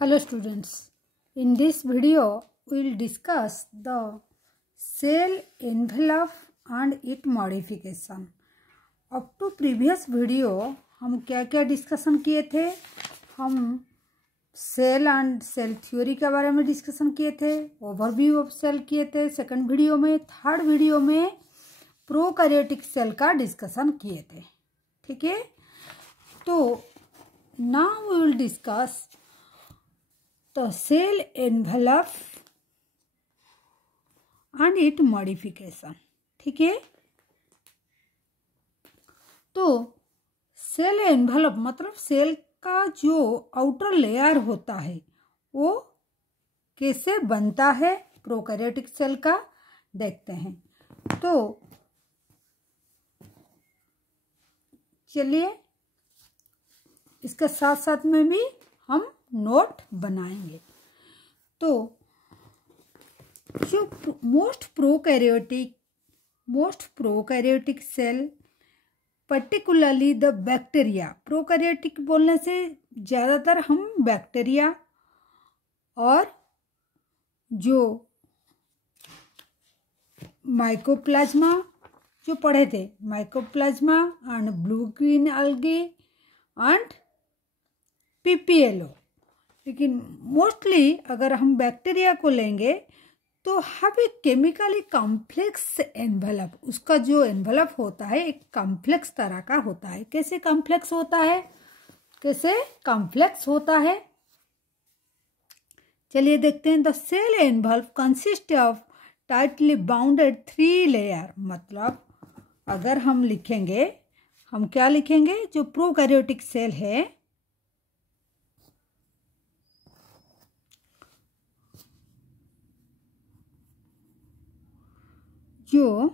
Hello students, in this video we will discuss the cell envelope and its modification. Up to previous video हम क्या क्या discussion किए थे। हम cell and cell theory के बारे में डिस्कशन किए थे, ओवरव्यू ऑफ सेल किए थे सेकंड वीडियो में। थर्ड वीडियो में प्रोकैरियोटिक सेल का डिस्कशन किए थे। ठीक है, तो now we will discuss the cell envelope and its modification। ठीक है, तो सेल एनवेलप मतलब सेल का जो आउटर लेयर होता है वो कैसे बनता है प्रोकैरियोटिक सेल का देखते हैं। तो चलिए इसके साथ साथ में भी हम नोट बनाएंगे। तो जो most prokaryotic cell particularly the bacteria, prokaryotic बोलने से ज़्यादातर हम बैक्टीरिया और जो माइकोप्लाज्मा जो पढ़े थे, mycoplasma and blue green algae and PPLO, लेकिन मोस्टली अगर हम बैक्टीरिया को लेंगे तो have a chemically complex envelope. उसका जो एनवेलप होता है एक कॉम्प्लेक्स तरह का होता है। कैसे कॉम्प्लेक्स होता है, चलिए देखते हैं। The cell envelope consist of tightly bounded 3 layer. मतलब अगर हम लिखेंगे, हम क्या लिखेंगे, जो प्रोकैरियोटिक सेल है, जो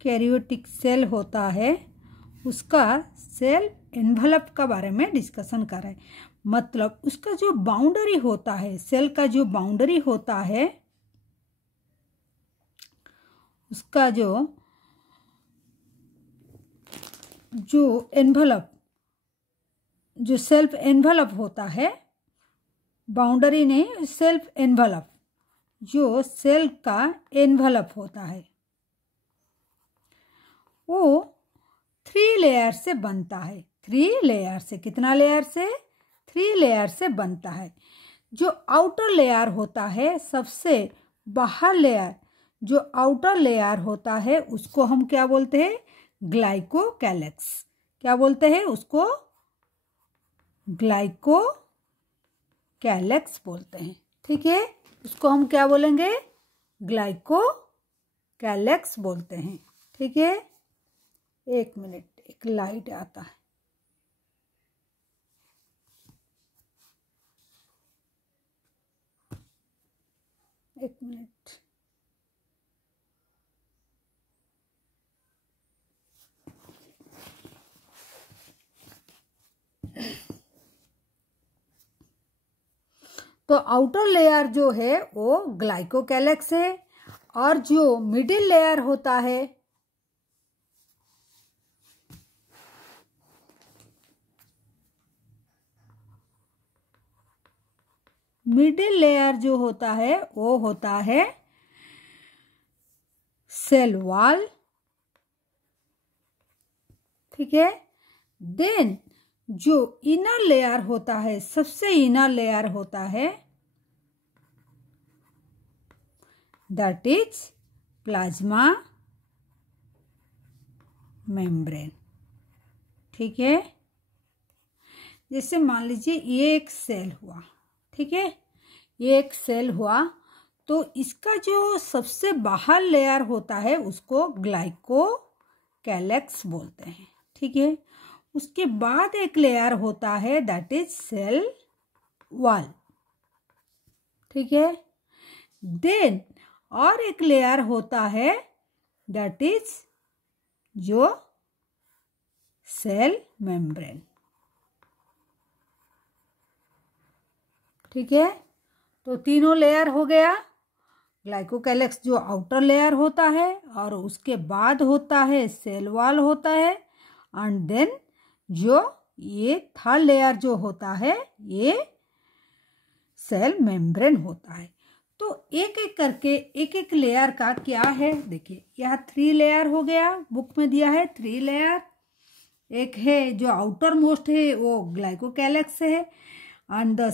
कैरियोटिक सेल होता है उसका सेल एनवेलप का बारे में डिस्कशन कर रहे हैं। मतलब उसका जो बाउंड्री होता है, सेल का जो बाउंड्री होता है, उसका जो एनवेलप, जो सेल्फ एनवेलप होता है, बाउंड्री नहीं, सेल्फ एनवेलप, जो सेल का एनवेलप होता है वो 3 लेयर से बनता है। 3 लेयर से, कितना लेयर से? 3 लेयर से बनता है। जो आउटर लेयर होता है, सबसे बाहर लेयर, जो आउटर लेयर होता है उसको हम क्या बोलते हैं? ग्लाइकोकैलेक्स। क्या बोलते हैं उसको? ग्लाइकोकैलेक्स बोलते हैं। ठीक है, उसको हम क्या बोलेंगे? ग्लाइकोकैलेक्स बोलते हैं। ठीक है, एक मिनट, एक लाइट आता है। एक मिनट। तो आउटर लेयर जो है वो ग्लाइकोकैलेक्स है, और जो मिडिल लेयर होता है, मिडिल लेयर जो होता है वो होता है सेल वॉल। ठीक है, देन जो इनर लेयर होता है, सबसे इनर लेयर होता है, दैट इज प्लाज्मा मेम्ब्रेन। ठीक है, जैसे मान लीजिए ये एक सेल हुआ। ठीक है, ये एक सेल हुआ, तो इसका जो सबसे बाहर लेयर होता है उसको ग्लाइकोकैलेक्स बोलते हैं। ठीक है, उसके बाद एक लेयर होता है दैट इज सेल वॉल। ठीक है, देन और एक लेयर होता है दैट इज जो सेल मेम्ब्रेन। ठीक है, तो तीनों लेयर हो गया। ग्लाइकोकैलेक्स जो आउटर लेयर होता है, और उसके बाद होता है सेल वॉल होता है, एंड देन जो ये थर्ड लेयर जो होता है ये सेल मेम्ब्रेन होता है। तो एक एक करके एक एक लेयर का क्या है देखिए, यह 3 लेयर हो गया, बुक में दिया है 3 लेयर। एक है जो आउटर मोस्ट है वो ग्लाइकोकैलेक्स है, and the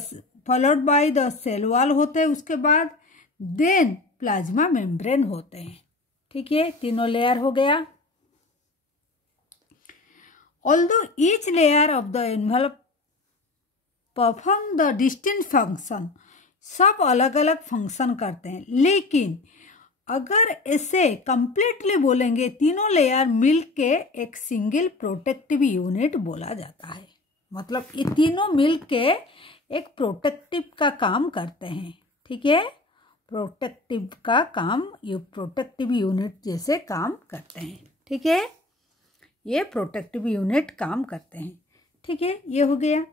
followed by the cell wall होते हैं, उसके बाद देन प्लाज्मा मेम्ब्रेन होते हैं। ठीक है, तीनों लेयर हो गया। Although each layer of the envelope perform the distinct function, सब अलग अलग फंक्शन करते हैं, लेकिन अगर इसे कंप्लीटली बोलेंगे तीनों लेयर मिलके एक सिंगल प्रोटेक्टिव यूनिट बोला जाता है। मतलब ये तीनों मिलके एक प्रोटेक्टिव का काम करते हैं। ठीक है, प्रोटेक्टिव का काम, ये प्रोटेक्टिव यूनिट जैसे काम करते हैं। ठीक है, ये प्रोटेक्टिव यूनिट काम करते हैं। ठीक है, ये हो गया।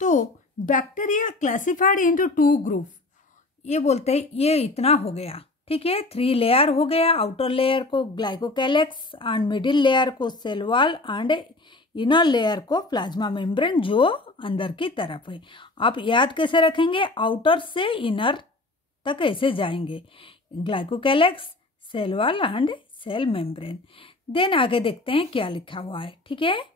तो बैक्टीरिया क्लासिफाइड इनटू 2 ग्रुप, ये बोलते हैं ये इतना हो गया। ठीक है, 3 लेयर हो गया, आउटर लेयर को ग्लाइकोकैलेक्स एंड मिडिल लेयर को cell wall and inner layer को प्लाज्मा मेम्ब्रेन जो अंदर की तरफ है। आप याद कैसे रखेंगे, आउटर से इनर तक ऐसे जाएंगे, glycocalyx, cell wall and cell membrane. Then आगे देखते हैं क्या लिखा हुआ है। ठीक है,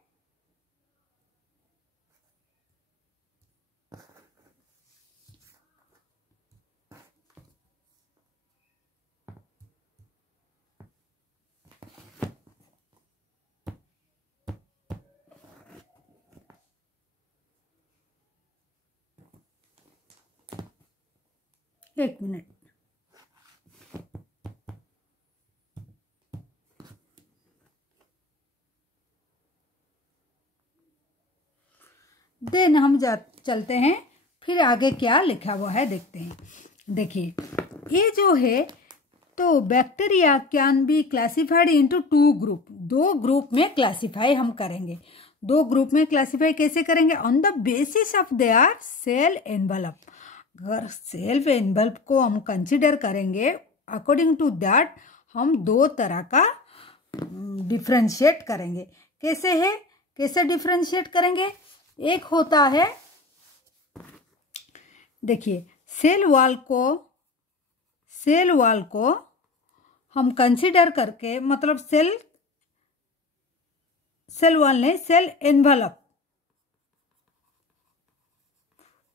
एक मिनट। देन हम चलते हैं, फिर आगे क्या लिखा हुआ है देखते हैं। देखिए, ये जो है तो bacteria can be classified into 2 group, 2 group में क्लासिफाई हम करेंगे। 2 ग्रुप में क्लासिफाई कैसे करेंगे, on the basis of their cell envelope. अगर सेल एनवेलप को हम कंसिडर करेंगे, अकॉर्डिंग टू दैट हम 2 तरह का डिफ्रेंशिएट करेंगे। कैसे है, कैसे डिफ्रेंशिएट करेंगे, एक होता है देखिए सेल वॉल को हम कंसिडर करके, मतलब सेल वॉल ने सेल एनवेलप,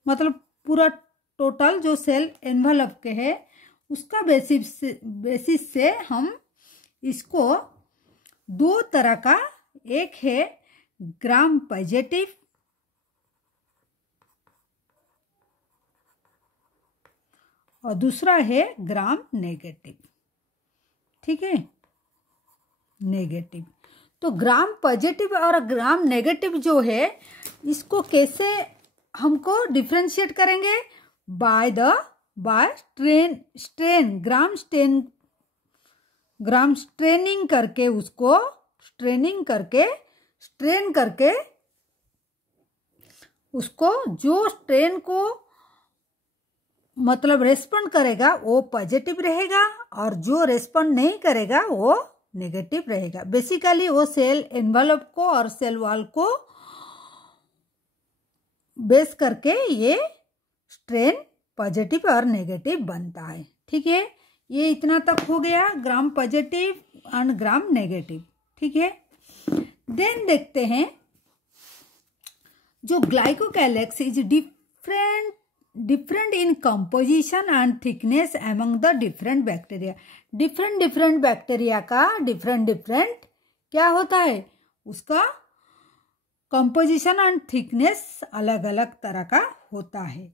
मतलब पूरा टोटल जो सेल एनवेलप के है उसका बेसिस से हम इसको 2 तरह का, एक है ग्राम पॉजिटिव और दूसरा है ग्राम नेगेटिव। ठीक है, नेगेटिव। तो ग्राम पॉजिटिव और ग्राम नेगेटिव जो है इसको कैसे हमको डिफरेंशिएट करेंगे, बाय स्ट्रेन ग्राम स्ट्रेनिंग करके, उसको स्ट्रेन करके उसको जो स्ट्रेन को मतलब रेस्पॉन्ड करेगा वो पॉजिटिव रहेगा और जो रेस्पॉन्ड नहीं करेगा वो नेगेटिव रहेगा। बेसिकली वो सेल एनवेलप को और सेल वॉल को बेस करके ये स्ट्रेन पॉजिटिव और नेगेटिव बनता है। ठीक है, ये इतना तक हो गया, ग्राम पॉजिटिव एंड ग्राम नेगेटिव। ठीक है, देन देखते हैं जो glycocalyx is different in composition and thickness among the different bacteria. Different bacteria का डिफरेंट क्या होता है, उसका कंपोजिशन एंड थिकनेस अलग अलग तरह का होता है।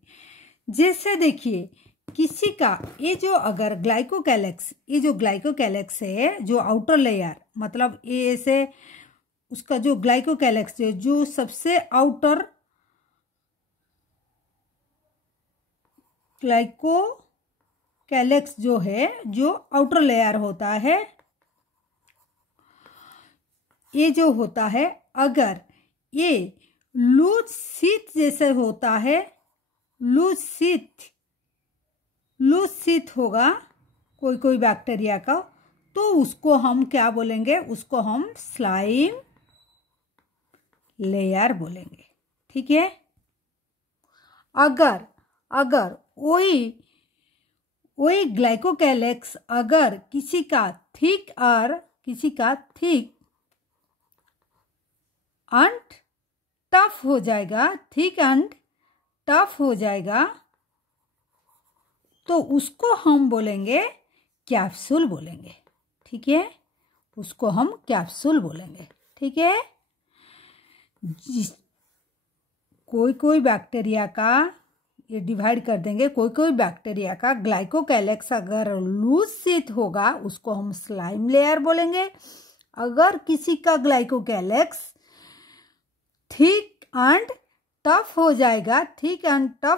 जैसे देखिए किसी का ये जो अगर ग्लाइकोकैलेक्स, ये जो ग्लाइकोकैलेक्स है जो आउटर लेयर, मतलब ये ऐसे उसका जो ग्लाइकोकैलेक्स है जो सबसे आउटर ग्लाइकोकैलेक्स जो है जो आउटर लेयर होता है, ये जो होता है अगर ये लूज शीट जैसे होता है, लूज शीट होगा कोई बैक्टीरिया का, तो उसको हम क्या बोलेंगे, उसको हम स्लाइम लेयर बोलेंगे। ठीक है, अगर वही ग्लाइकोकैलेक्स अगर किसी का थिक एंड टफ हो जाएगा, थिक एंड टफ हो जाएगा, तो उसको हम बोलेंगे कैप्सूल बोलेंगे। ठीक है, उसको हम कैप्सूल बोलेंगे। ठीक है, कोई बैक्टीरिया का ये डिवाइड कर देंगे, कोई बैक्टीरिया का ग्लाइकोकैलेक्स अगर लूज शीट होगा उसको हम स्लाइम लेयर बोलेंगे। अगर किसी का ग्लाइकोकैलेक्स थिक एंड टफ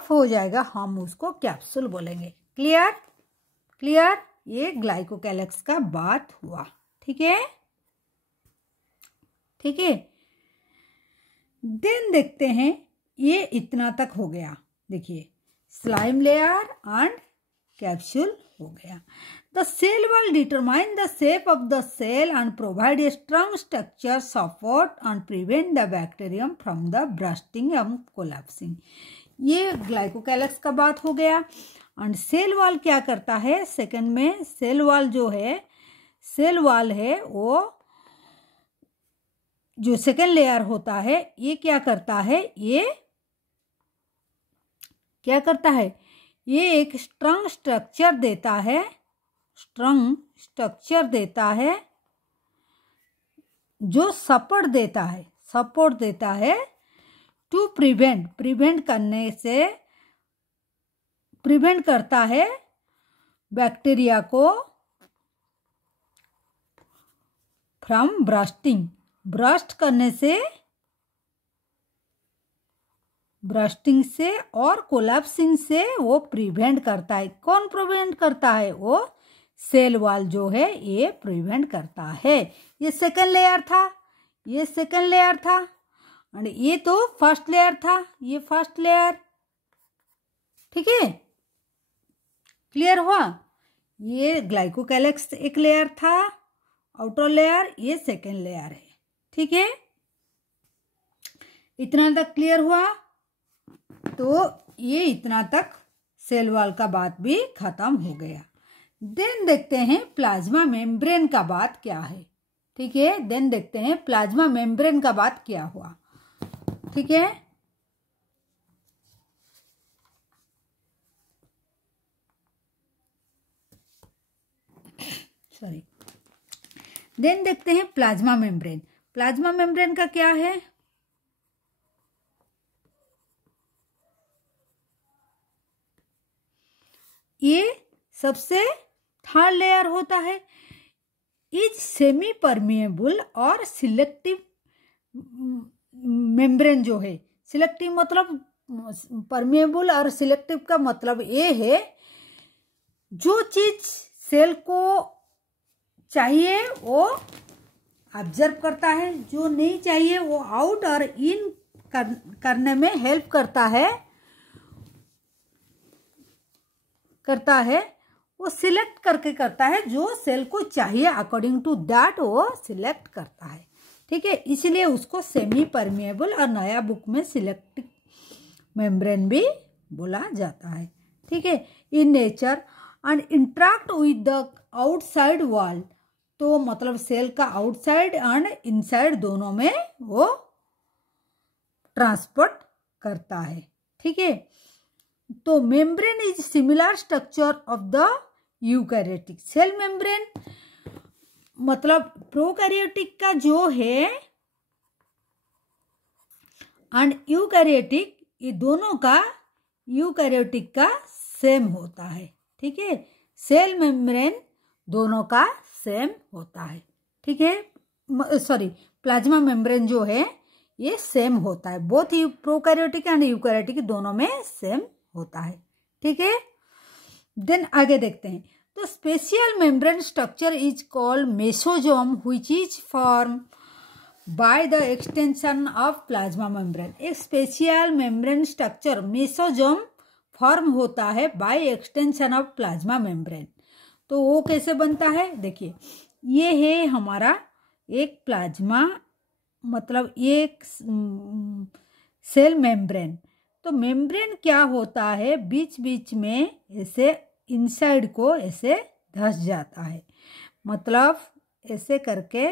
हो जाएगा, हम उसको कैप्सूल बोलेंगे। क्लियर, ये ग्लाइकोकैलेक्स का बात हुआ। ठीक है, देन देखते हैं, ये इतना तक हो गया। देखिए, स्लाइम लेयर एंड कैप्सूल हो गया। The cell wall determine the shape of the cell and provide a strong structure support and prevent the bacterium from the bursting and collapsing. ये ग्लाइकोकैलेक्स का बात हो गया। एंड सेल वॉल क्या करता है, सेकंड में सेल वॉल है वो जो सेकंड लेयर होता है, ये क्या करता है, ये एक स्ट्रॉन्ग स्ट्रक्चर देता है, जो सपोर्ट देता है टू प्रिवेंट करता है बैक्टीरिया को फ्रॉम ब्रस्टिंग से और कोलैप्सिंग से वो प्रिवेंट करता है। कौन प्रिवेंट करता है, वो सेल वॉल जो है ये प्रिवेंट करता है। ये सेकंड लेयर था और ये तो फर्स्ट लेयर था, ये फर्स्ट लेयर। ठीक है, क्लियर हुआ। ये ग्लाइकोकैलेक्स एक लेयर था, आउटर लेयर, ये सेकंड लेयर है। ठीक है, इतना तक क्लियर हुआ। तो ये इतना तक सेल वॉल का बात भी खत्म हो गया। देन देखते हैं प्लाज्मा मेम्ब्रेन का बात क्या है। ठीक है, देन देखते हैं प्लाज्मा मेम्ब्रेन का बात क्या हुआ। ठीक है, देन देखते हैं प्लाज्मा मेम्ब्रेन। प्लाज्मा मेम्ब्रेन का क्या है, ये सबसे थर्ड लेयर होता है। इज सेमी परमिएबल और सिलेक्टिव मेम्ब्रेन जो है, सिलेक्टिव मतलब परमिएबल और सिलेक्टिव का मतलब ये है, जो चीज सेल को चाहिए वो ऑब्जर्व करता है, जो नहीं चाहिए वो आउट और इन करने में हेल्प करता है। वो सिलेक्ट करके करता है, जो सेल को चाहिए अकॉर्डिंग टू दैट वो सिलेक्ट करता है। ठीक है, इसलिए उसको सेमी परमिएबल और नया बुक में सिलेक्टिव मेम्ब्रेन भी बोला जाता है। ठीक है, in nature and interact with the outside wall, तो मतलब सेल का आउटसाइड एंड इनसाइड दोनों में वो ट्रांसपोर्ट करता है। ठीक है, तो membrane is similar structure of the eukaryotic. Cell membrane मतलब प्रोकैरियोटिक का जो है एंड यूकैरियोटिक, ये दोनों का यूकैरियोटिक का सेम होता है। ठीक है, सेल मेम्ब्रेन दोनों का सेम होता है। ठीक है, प्लाज्मा मेम्ब्रेन जो है ये सेम होता है, बोथ प्रोकैरियोटिक एंड यूकैरियोटिक दोनों में सेम होता है। ठीक है, देन आगे देखते हैं। तो special membrane structure is called mesosome which is form by the extension of plasma membrane. एक special membrane structure mesosome form होता है by extension of plasma membrane. तो वो कैसे बनता है, देखिए, ये है हमारा एक प्लाज्मा मतलब एक सेल मेम्ब्रेन। तो मेम्ब्रेन क्या होता है, बीच बीच में ऐसे इनसाइड को ऐसे धंस जाता है, मतलब ऐसे करके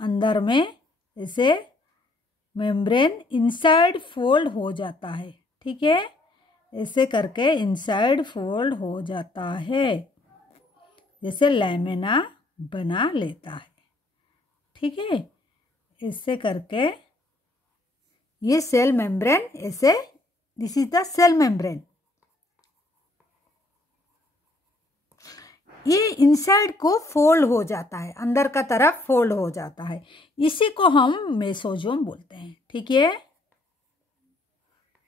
अंदर में ऐसे मेम्ब्रेन इनसाइड फोल्ड हो जाता है। ठीक है, ऐसे करके इनसाइड फोल्ड हो जाता है, जैसे लैमिना बना लेता है। ठीक है, ऐसे करके ये सेल मेम्ब्रेन ऐसे, this is the cell membrane. ये इनसाइड को फोल्ड हो जाता है, अंदर का तरफ फोल्ड हो जाता है, इसी को हम मेसोजोम बोलते हैं। ठीक है,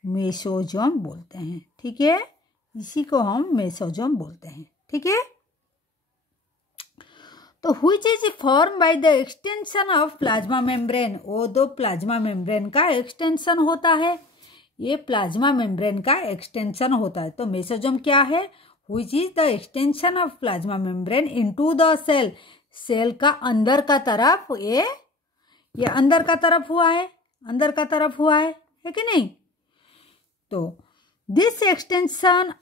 मेसोजोम बोलते हैं। ठीक है, इसी को हम मेसोजोम बोलते हैं। ठीक है, तो which is form by the extension of plasma membrane, वो दो प्लाज्मा मेम्ब्रेन का एक्सटेंशन होता है, ये प्लाज्मा मेम्ब्रेन का एक्सटेंशन होता है। तो मेसोजोम क्या है, which is the extension of plasma membrane into the cell, cell का अंदर का तरफ, ये अंदर का तरफ हुआ है, अंदर का तरफ हुआ है कि नहीं। तो this extension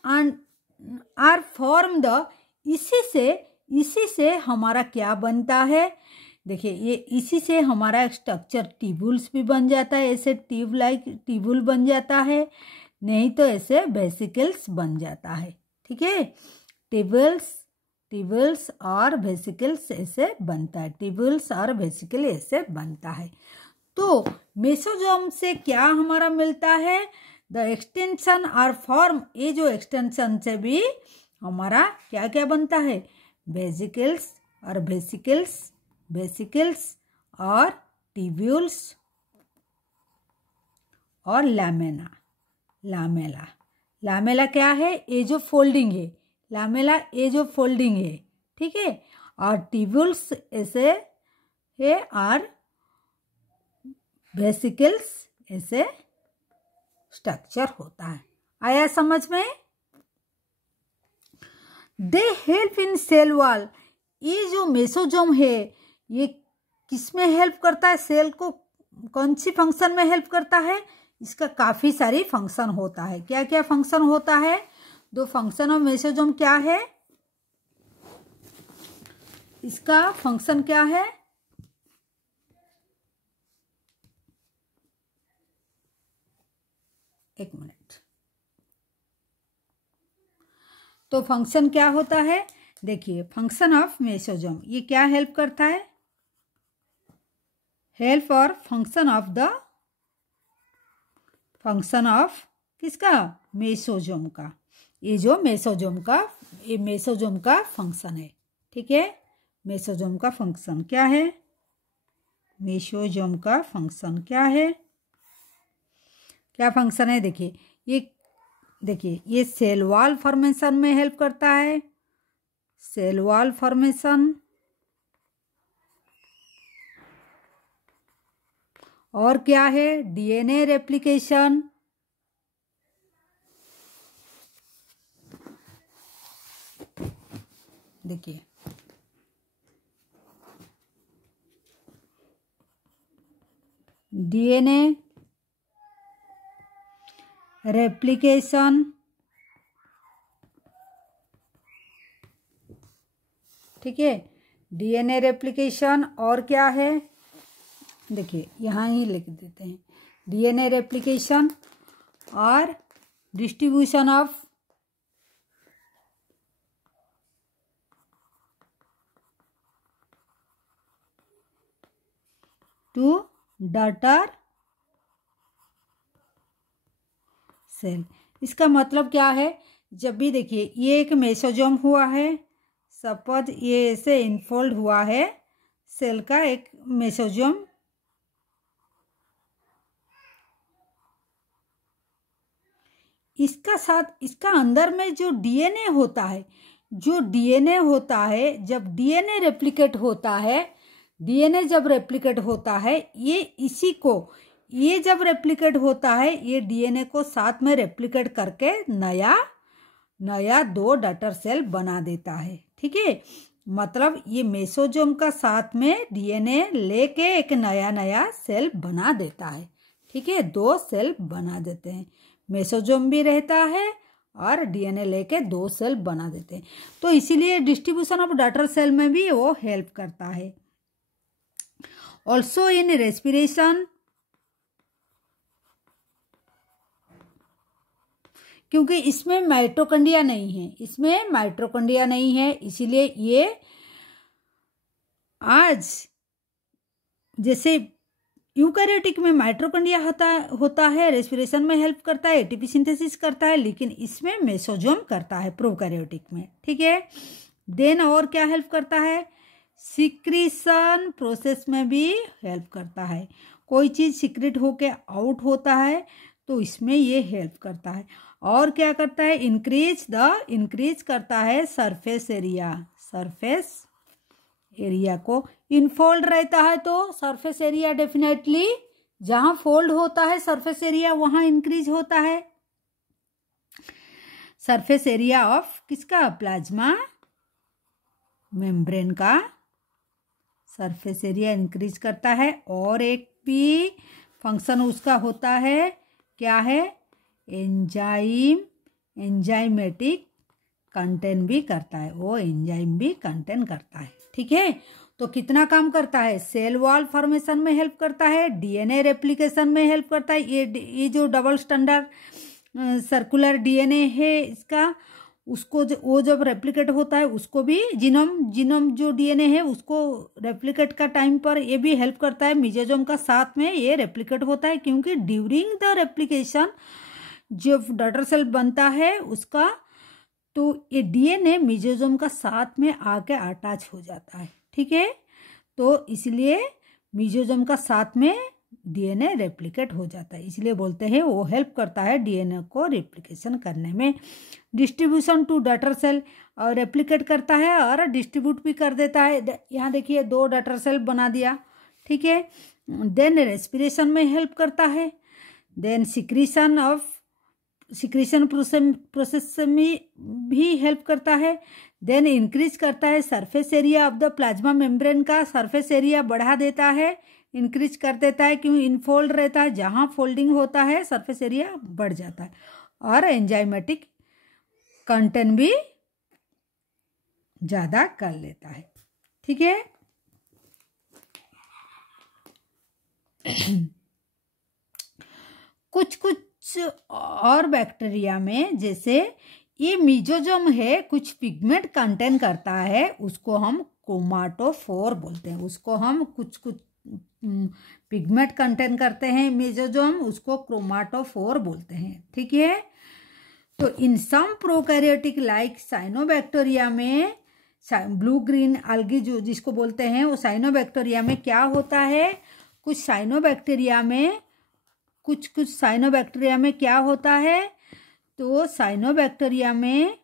are form the, इसी से हमारा क्या बनता है, देखिए ये इसी से हमारा स्ट्रक्चर ट्यूबुल्स भी बन जाता है, ऐसे ट्यूब लाइक ट्यूबुल बन जाता है, नहीं तो ऐसे वेसिकल्स बन जाता है। ठीक है, ट्यूबुल्स और वेसिकल्स ऐसे बनता है, ट्यूबुल्स और वेसिकल ऐसे बनता है। तो मेसोजोम से क्या हमारा मिलता है, द एक्सटेंशन और फॉर्म, ये जो एक्सटेंशन से भी हमारा क्या क्या बनता है, वेसिकल्स और वेसिकल्स और ट्यूब्यूल्स और लामेला क्या है, ये जो फोल्डिंग है, लामेला ये जो फोल्डिंग है। ठीक है, और ट्यूब्यूल्स ऐसे है और वेसिकल्स ऐसे स्ट्रक्चर होता है। आया समझ में। They help in cell wall, ये जो मेसोजोम है ये किसमें हेल्प करता है, सेल को कौन सी फंक्शन में हेल्प करता है, इसका काफी सारी फंक्शन होता है। क्या क्या फंक्शन होता है, दो फंक्शन ऑफ मेसोजोम क्या है, इसका फंक्शन क्या है, एक मिनट। तो फंक्शन क्या होता है, देखिए फंक्शन ऑफ मेसोजोम ये क्या हेल्प करता है, हेल्प और फंक्शन ऑफ किसका, मेसोजोम का, ये जो मेसोजोम का फंक्शन है। ठीक है, मेसोजोम का फंक्शन क्या है, मेसोजोम का फंक्शन क्या है, क्या फंक्शन है, देखिए ये सेल वॉल फॉर्मेशन में हेल्प करता है, सेल वॉल फॉर्मेशन, और क्या है, डीएनए रेप्लिकेशन, देखिए डीएनए रेप्लिकेशन, ठीक है, डीएनए रेप्लिकेशन, और क्या है, देखिए यहाँ ही लिख देते हैं, डीएनए रेप्लिकेशन और distribution of to daughter cell. इसका मतलब क्या है, जब भी देखिए ये एक मेसोजोम हुआ है, सपोज ये ऐसे इनफोल्ड हुआ है सेल का एक मेसोजोम, इसका साथ इसका अंदर में जो डीएनए होता है, जब डीएनए रेप्लिकेट होता है, डीएनए जब रेप्लिकेट होता है, ये जब रेप्लिकेट होता है, ये डीएनए को साथ में रेप्लिकेट करके नया दो डॉटर सेल बना देता है। ठीक है, मतलब ये मेसोजोम का साथ में डीएनए लेके एक नया नया सेल बना देता है। ठीक है, 2 सेल बना देते हैं। मेसोजोम भी रहता है और डीएनए लेके 2 सेल बना देते हैं। तो इसीलिए डिस्ट्रीब्यूशन ऑफ डॉटर सेल में भी वो हेल्प करता है। ऑल्सो इन रेस्पिरेशन, क्योंकि इसमें माइटोकॉन्ड्रिया नहीं है, इसीलिए ये आज जैसे यूकैरियोटिक में माइटोकॉन्ड्रिया होता है, रेस्पिरेशन में हेल्प करता है, एटीपी सिंथेसिस करता है, लेकिन इसमें मेसोजोम करता है प्रोकैरियोटिक में। ठीक है, देन और क्या हेल्प करता है? सिक्रीशन प्रोसेस में भी हेल्प करता है। कोई चीज़ सिक्रेट होके आउट होता है तो इसमें ये हेल्प करता है। और क्या करता है? इंक्रीज करता है सरफेस एरिया को। इनफोल्ड रहता है तो सरफेस एरिया डेफिनेटली, जहां फोल्ड होता है सरफेस एरिया वहां इंक्रीज होता है। सरफेस एरिया ऑफ किसका? प्लाज्मा मेम्ब्रेन का सरफेस एरिया इंक्रीज करता है। और एक भी फंक्शन उसका होता है, क्या है? एंजाइमेटिक कंटेन भी करता है, वो एंजाइम भी कंटेन करता है। ठीक है, तो कितना काम करता है? सेल वॉल फॉर्मेशन में हेल्प करता है, डीएनए रेप्लिकेशन में हेल्प करता है। ये जो डबल स्टैंडर्ड सर्कुलर डीएनए है इसका, उसको वो जब रेप्लिकेट होता है उसको भी जीनोम जो डीएनए है उसको रेप्लिकेट का टाइम पर ये भी हेल्प करता है। मेसोजोम का साथ में ये रेप्लिकेट होता है, क्योंकि ड्यूरिंग द रेप्लिकेशन जब डॉटर सेल बनता है उसका, तो ये डीएनए मेसोजोम का साथ में आके अटैच हो जाता है। ठीक है, तो इसलिए मेसोजोम का साथ में डीएनए रेप्लिकेट हो जाता है, इसलिए बोलते हैं वो हेल्प करता है डीएनए को रेप्लिकेशन करने में। डिस्ट्रीब्यूशन टू डॉटर सेल, और रेप्लिकेट करता है और डिस्ट्रीब्यूट भी कर देता है। यहाँ देखिए 2 डॉटर सेल बना दिया। ठीक है, देन रेस्पिरेशन में हेल्प करता है, देन सिक्रीशन प्रोसेस में भी हेल्प करता है, देन इंक्रीज करता है surface area of the plasma membrane का सरफेस एरिया बढ़ा देता है, इंक्रीज कर देता है, क्यों? इनफोल्ड रहता है, जहाँ फोल्डिंग होता है सरफेस एरिया बढ़ जाता है। और एंजाइमेटिक कंटेंट भी ज़्यादा कर लेता है। ठीक है, कुछ और बैक्टीरिया में, जैसे ये मेसोजोम है, कुछ पिगमेंट कंटेन करता है, उसको हम क्रोमाटोफोर बोलते हैं। उसको हम कुछ पिगमेंट कंटेन करते हैं मेसोजोम, उसको क्रोमाटोफोर बोलते हैं। ठीक है, तो इन सम प्रोकैरियोटिक लाइक साइनोबैक्टीरिया में, ब्लू ग्रीन algae जो जिसको बोलते हैं, वो साइनोबैक्टीरिया में क्या होता है? कुछ साइनोबैक्टीरिया में क्या होता है? तो साइनोबैक्टीरिया में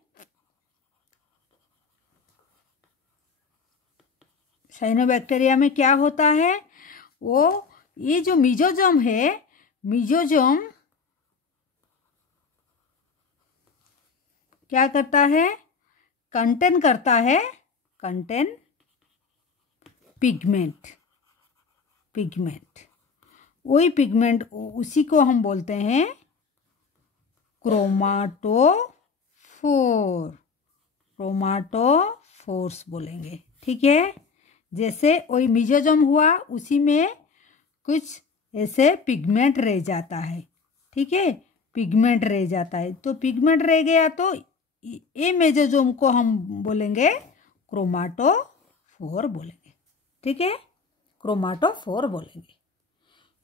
क्या होता है? वो ये जो मेसोजोम है, मेसोजोम क्या करता है? कंटेन करता है, पिगमेंट। वही पिगमेंट, उसी को हम बोलते हैं क्रोमाटोफोर्स बोलेंगे। ठीक है, जैसे वही मेसोजोम हुआ, उसी में कुछ ऐसे पिगमेंट रह जाता है। ठीक है, पिगमेंट रह जाता है, तो पिगमेंट रह गया तो ये मेसोजोम को हम बोलेंगे क्रोमाटोफोर बोलेंगे। ठीक है, क्रोमाटोफोर बोलेंगे।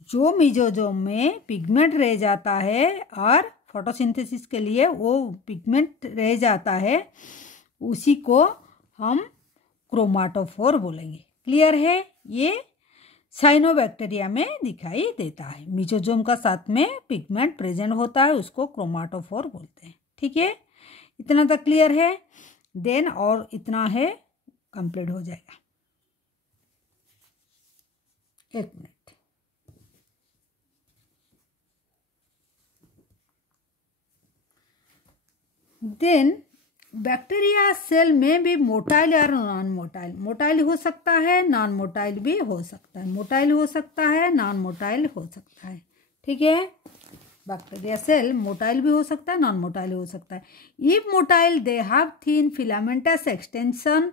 जो मेसोजोम में पिगमेंट रह जाता है और फोटोसिंथेसिस के लिए वो पिगमेंट रह जाता है, उसी को हम क्रोमाटोफोर बोलेंगे। क्लियर है? ये साइनोबैक्टीरिया में दिखाई देता है, मेसोजोम का साथ में पिगमेंट प्रेजेंट होता है, उसको क्रोमाटोफोर बोलते हैं। ठीक है, इतना तक क्लियर है? देन और इतना है, कंप्लीट हो जाएगा। एक मिनट। देन बैक्टीरिया सेल में भी मोटाइल और नॉन मोटाइल, मोटाइल हो सकता है, नॉन मोटाइल भी हो सकता है, मोटाइल हो सकता है, नॉन मोटाइल हो सकता है। ठीक है, बैक्टीरिया सेल मोटाइल भी हो सकता है, नॉन मोटाइल हो सकता है। If motile they have thin filamentous extension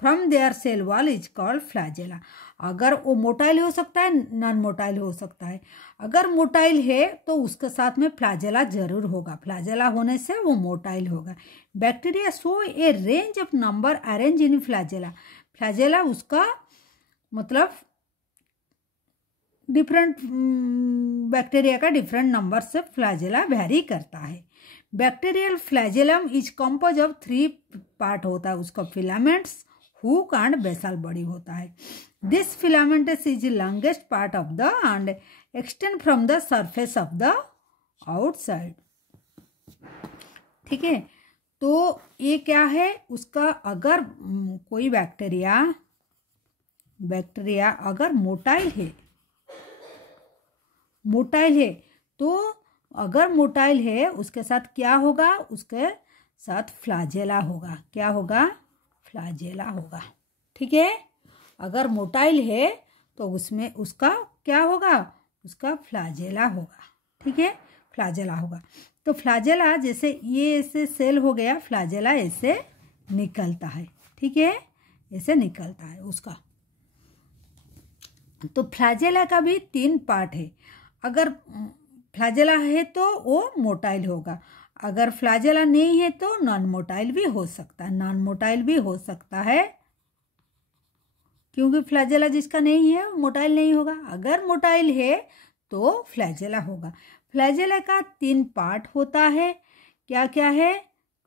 from their cell wall is called flagella. अगर वो मोटाइल हो सकता है, नॉन मोटाइल हो सकता है। अगर मोटाइल है तो उसके साथ में फ्लैजेला जरूर होगा, फ्लैजेला होने से वो मोटाइल होगा। Bacteria show a range of number arrange in flagella, flagella उसका मतलब डिफरेंट बैक्टीरिया का डिफरेंट नंबर से फ्लैजेला वेरी करता है। Bacterial flagellum is compose of 3 part होता है उसका, filaments, hook and basal body होता है। This filamentous is longest part of the and extend from the surface of the outside. ठीक है, तो ये क्या है उसका, अगर कोई बैक्टीरिया अगर मोटाइल है तो अगर मोटाइल है उसके साथ क्या होगा, उसके साथ फ्लैजेला होगा। क्या होगा, फ्लैजेला होगा। ठीक है, अगर मोटाइल है तो उसमें उसका क्या होगा, उसका फ्लैजेला होगा। ठीक है, फ्लैजेला होगा। तो फ्लैजेला जैसे ये ऐसे सेल हो गया, फ्लैजेला ऐसे निकलता है। ठीक है, ऐसे निकलता है उसका। तो फ्लैजेला का भी 3 पार्ट है। अगर फ्लैजेला है तो वो मोटाइल होगा, अगर फ्लैजेला नहीं है तो नॉन मोटाइल भी हो सकता है, नॉन मोटाइल भी हो सकता है, क्योंकि फ्लैजेला जिसका नहीं है वो मोटाइल नहीं होगा। अगर मोटाइल है तो फ्लैजेला होगा। फ्लैजेला का 3 पार्ट होता है। क्या क्या है,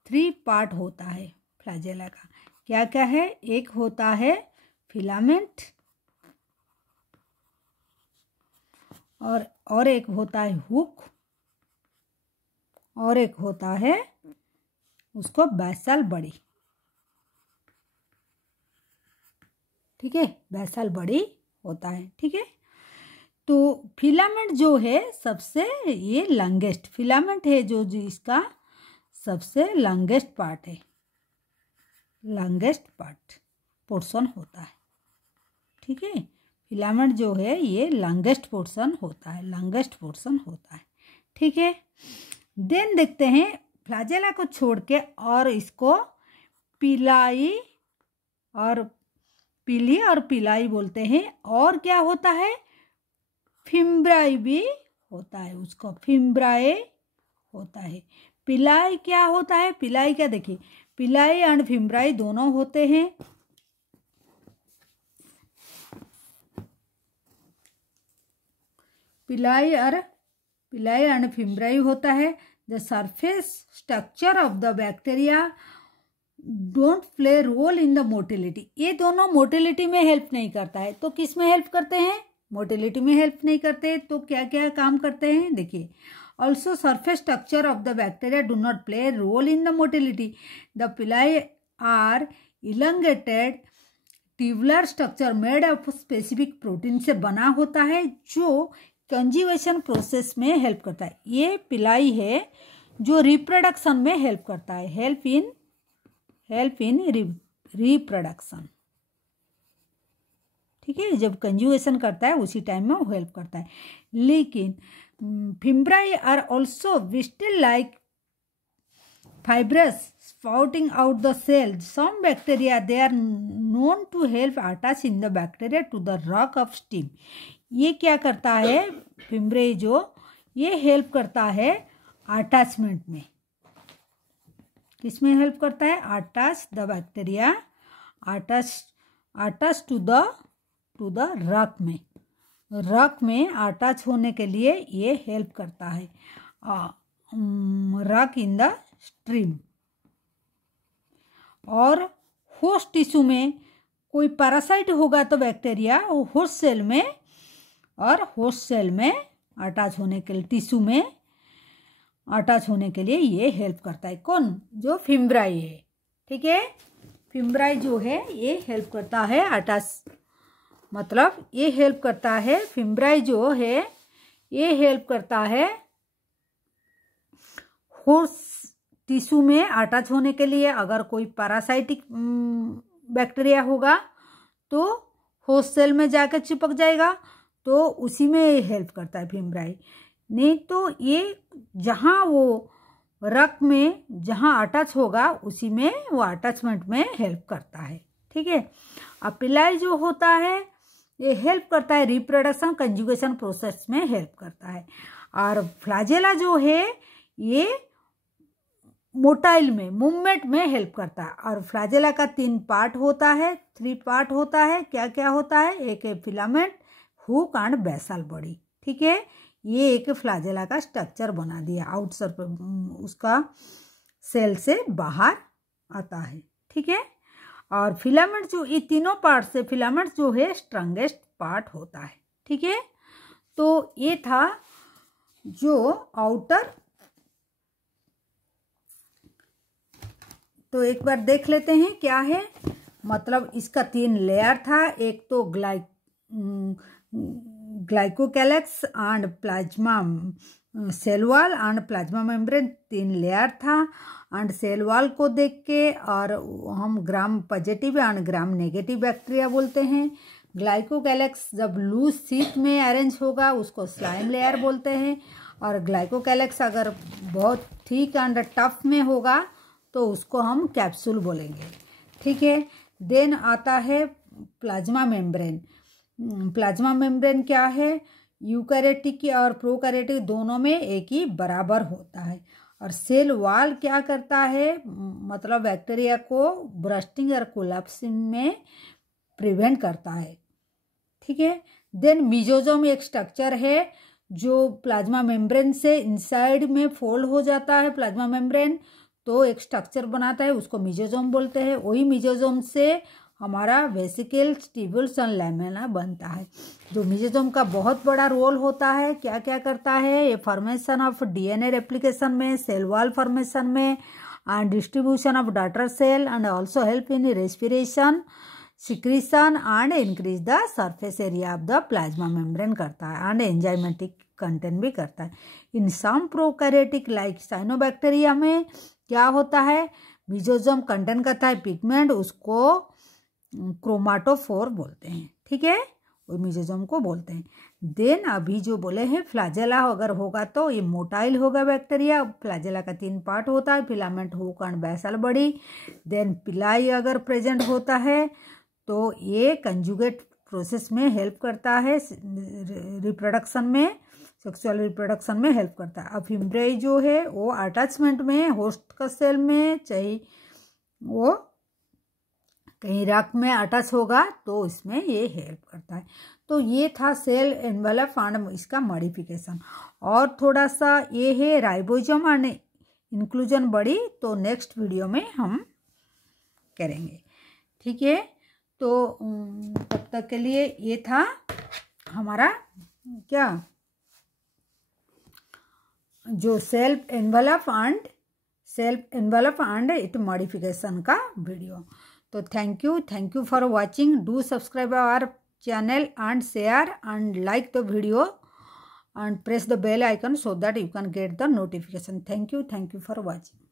3 पार्ट होता है फ्लैजेला का। क्या क्या है, एक होता है फिलामेंट, और एक होता है हुक, और एक होता है उसको बेसल बॉडी। ठीक है, बेसल बॉडी होता है। ठीक है, तो फिलामेंट जो है सबसे ये लॉन्गेस्ट फिलामेंट है, जो इसका सबसे लॉन्गेस्ट पार्ट है, लॉन्गेस्ट पार्ट पोर्शन होता है। ठीक है, फिलामेंट जो है ये लॉन्गेस्ट पोर्शन होता है, लॉन्गेस्ट पोर्शन होता है। ठीक है, देन देखते हैं फ्लैजेला को छोड़ के, और इसको पिलाई और पिलाई बोलते हैं। और क्या होता है, फिम्ब्राई भी होता है, उसको फिम्ब्राई होता है। पिलाई क्या होता है, पिलाई क्या, देखिए पिलाई एंड फिम्ब्राई दोनों होते हैं। पिलाई एंड फिम्ब्राई होता है। The surface structure of the bacteria don't play role in the motility, ये दोनों मोटिलिटी में हेल्प नहीं करता है। तो किस में हेल्प करते हैं, मोटिलिटी में हेल्प नहीं करते। तो क्या क्या काम करते हैं, देखिए also surface structure of the bacteria do not play role in the motility. The pili are elongated tubular structure made of specific protein से बना होता है, जो कंजुगेशन प्रोसेस में हेल्प करता है। ये पिलाई है जो रिप्रोडक्शन में हेल्प करता है, हेल्प इन रिप्रोडक्शन। ठीक है, जब कंजुगेशन करता है उसी टाइम में वो हेल्प करता है। लेकिन fimbriae are also bristle like fibrous spouting out the cell. Some bacteria, they are known to help attach in the bacteria to the rock of stem. ये क्या करता है, फिम्ब्राई जो ये हेल्प करता है अटैचमेंट में। किसमें हेल्प करता है, attach the bacteria, attach to the rock में अटैच होने के लिए ये हेल्प करता है, रॉक इन द स्ट्रीम। और होस्ट टिश्यू में कोई पैरासाइट होगा तो बैक्टीरिया होस्ट सेल में अटैच होने के लिए, टिश्यू में अटैच होने के लिए ये हेल्प करता है। कौन, जो फिम्ब्राई है। ठीक है, फिम्ब्राई जो है ये हेल्प करता है अटैच, मतलब ये हेल्प करता है, फिम्ब्राई जो है ये हेल्प करता है होस्ट टिश्यू में अटैच होने के लिए अगर कोई पैरासाइटिक बैक्टीरिया होगा तो होस्ट सेल में जाकर चिपक जाएगा, तो उसी में ये हेल्प करता है फिम्ब्राई। नहीं तो ये जहाँ वो रक्त में जहाँ अटैच होगा उसी में वो अटैचमेंट में हेल्प करता है। ठीक है। अब पिलाई जो होता है ये हेल्प करता है रिप्रोडक्शन कंजुगेशन प्रोसेस में हेल्प करता है। और फ्लैजेला जो है ये मोटाइल में मूवमेंट में हेल्प करता है। और फ्लैजेला का 3 पार्ट होता है, 3 पार्ट होता है। क्या क्या होता है? एक है filament, hook and basal body. ठीक है। ये एक फ्लैजेला का स्ट्रक्चर बना दिया, आउटसाइड उसका सेल से बाहर आता है। ठीक है। और फिलामेंट जो ये तीनों पार्ट से फिलामेंट जो है स्ट्रॉन्गेस्ट पार्ट होता है। ठीक है। तो ये था जो आउटर। तो एक बार देख लेते हैं क्या है। मतलब इसका 3 लेयर था। एक तो glycocalyx and plasma cell wall and plasma membrane 3 layer था। एंड सेल वॉल को देख के और हम gram positive and gram negative bacteria बोलते हैं। ग्लाइकोकैलेक्स जब लूज शीट में अरेंज होगा उसको स्लाइम लेयर बोलते हैं। और ग्लाइकोकैलेक्स अगर बहुत थिक एंड टफ में होगा तो उसको हम कैप्सूल बोलेंगे। ठीक है। देन आता है प्लाज्मा मेम्ब्रेन। प्लाज्मा मेम्ब्रेन क्या है? यूकैरियोटिक और प्रोकैरियोटिक दोनों में एक ही बराबर होता है। और सेल वॉल क्या करता है? मतलब बैक्टीरिया को ब्रस्टिंग और कोलैप्सिंग में प्रिवेंट करता है। ठीक है। देन मेसोसोम एक स्ट्रक्चर है जो प्लाज्मा मेम्ब्रेन से इनसाइड में फोल्ड हो जाता है। प्लाज्मा मेम्ब्रेन तो एक स्ट्रक्चर बनाता है, उसको मेसोसोम बोलते हैं। वही मेसोसोम से हमारा वेसिकल्स, ट्यूब्यूल्स और लैमेला बनता है। जो मेसोसोम का बहुत बड़ा रोल होता है। क्या क्या करता है? ये फॉर्मेशन ऑफ डीएनए रेप्लिकेशन में, सेल वॉल फॉर्मेशन में and distribution of daughter cell and also help in respiration, secretion and increase the surface area of the plasma membrane करता है। एंड एंजाइमेटिक कंटेंट भी करता है। In some prokaryotic like cyanobacteria में क्या होता है? मेसोसोम कंटेंट करता है पिगमेंट, उसको क्रोमाटोफोर बोलते हैं। ठीक है। वो मेसोसोम को बोलते हैं। देन अभी जो बोले हैं फ्लैजेला अगर होगा तो ये मोटाइल होगा बैक्टीरिया। फ्लैजेला का 3 पार्ट होता है, filament, hook and basal body. Then pili अगर प्रेजेंट होता है तो ये कंजुगेट प्रोसेस में हेल्प करता है, रिप्रोडक्शन में, सेक्सुअल रिप्रोडक्शन में हेल्प करता है। अब फिम्ब्राई जो है वो अटैचमेंट में होस्ट का सेल में, चाहे वो कहीं रक्त में अटैच होगा तो इसमें ये हेल्प करता है। तो ये था सेल एनवेलप एंड इसका मॉडिफिकेशन। और थोड़ा सा ये है राइबोसोम एंड इंक्लूजन बॉडी, तो नेक्स्ट वीडियो में हम करेंगे। ठीक है। तो तब तक के लिए ये था हमारा क्या जो self envelope and it modification का वीडियो। तो thank you for watching. Do subscribe our channel and share and like the video and press the bell icon so that you can get the notification. Thank you for watching.